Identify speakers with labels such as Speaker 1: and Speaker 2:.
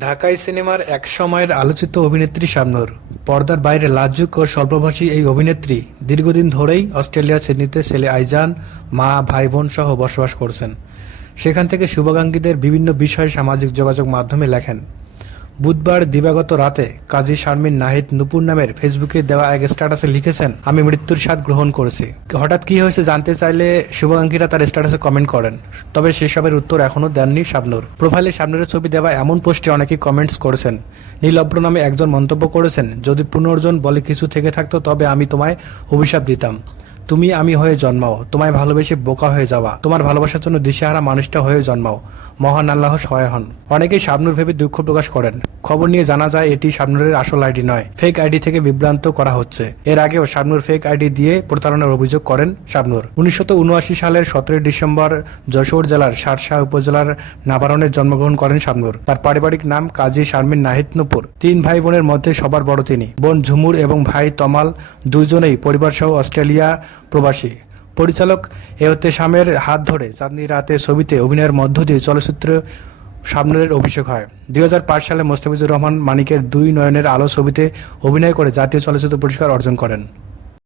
Speaker 1: ঢাকাই সিনেমার এক সময়ের আলোচিত অভিনেত্রী সামনর পর্দার বাইরে লাজ্জুক ও সর্বভাষী এই অভিনেত্রী দীর্ঘদিন ধরেই অস্ট্রেলিয়ার সিডনিতে ছেলে আইজান, মা ভাই বোন সহ বসবাস করছেন। সেখান থেকে শুভাকাঙ্ক্ষীদের বিভিন্ন বিষয়ে সামাজিক যোগাযোগ মাধ্যমে লেখেন। বুধবার দিবাগত রাতে কাজী শারমিন নাহিদ নুপুর নামের ফেসবুকে দেওয়া এক স্ট্যাটাসে লিখেছেন, আমি মৃত্যুর স্বাদ গ্রহণ করেছি। হঠাৎ কি হয়েছে জানতে চাইলে শুভাকাঙ্ক্ষীরা তার স্ট্যাটাসে কমেন্ট করেন, তবে সেসবের উত্তর এখনও দেননি শাবনূর। প্রোফাইলে শাবনূরের ছবি দেওয়া এমন পোস্টে অনেকেই কমেন্টস করেছেন নীলব্র নামে একজন মন্তব্য করেছেন, যদি পুনর্জন বলে কিছু থেকে থাকতো তবে আমি তোমায় অভিশাপ দিতাম। তুমি আমি হয়ে জন্মাও, তোমায় ভালোবেসে বোকা হয়ে যাওয়া, তোমার ভালোবাসার জন্য দিশেহারা মানুষটা হয়ে জন্মাও। মহান আল্লাহ সহায় হন। অনেকেই শাবনুর ভেবে দুঃখ প্রকাশ করেন। খবর নিয়ে জানা যায় এটি শাবনুরের আসল আইডি নয় ফেক আইডি থেকে বিভ্রান্ত করা হচ্ছে। এর আগেও শাবনুর ফেক আইডি দিয়ে প্রতারণার অভিযোগ করেন শাবনুর। উনিশশো সালের সতেরোই ডিসেম্বর যশোর জেলার সারসা উপজেলার নাবারণে জন্মগ্রহণ করেন শাবনুর। তার পারিবারিক নাম কাজী শারমিন নাহিদ নুপুর। তিন ভাই বোনের মধ্যে সবার বড় তিনি। বোন ঝুমুর এবং ভাই তমাল দুজনেই পরিবার সহ অস্ট্রেলিয়া প্রবাসী। পরিচালক এহতে শামের হাত ধরে চাঁদনি রাতে ছবিতে অভিনয়ের মধ্য দিয়ে চলচ্চিত্র সামনের অভিষেক হয়। দুই হাজার পাঁচ সালে মোস্তাফিজুর রহমান মানিকের দুই নয়নের আলো ছবিতে অভিনয় করে জাতীয় চলচ্চিত্র পুরস্কার অর্জন করেন।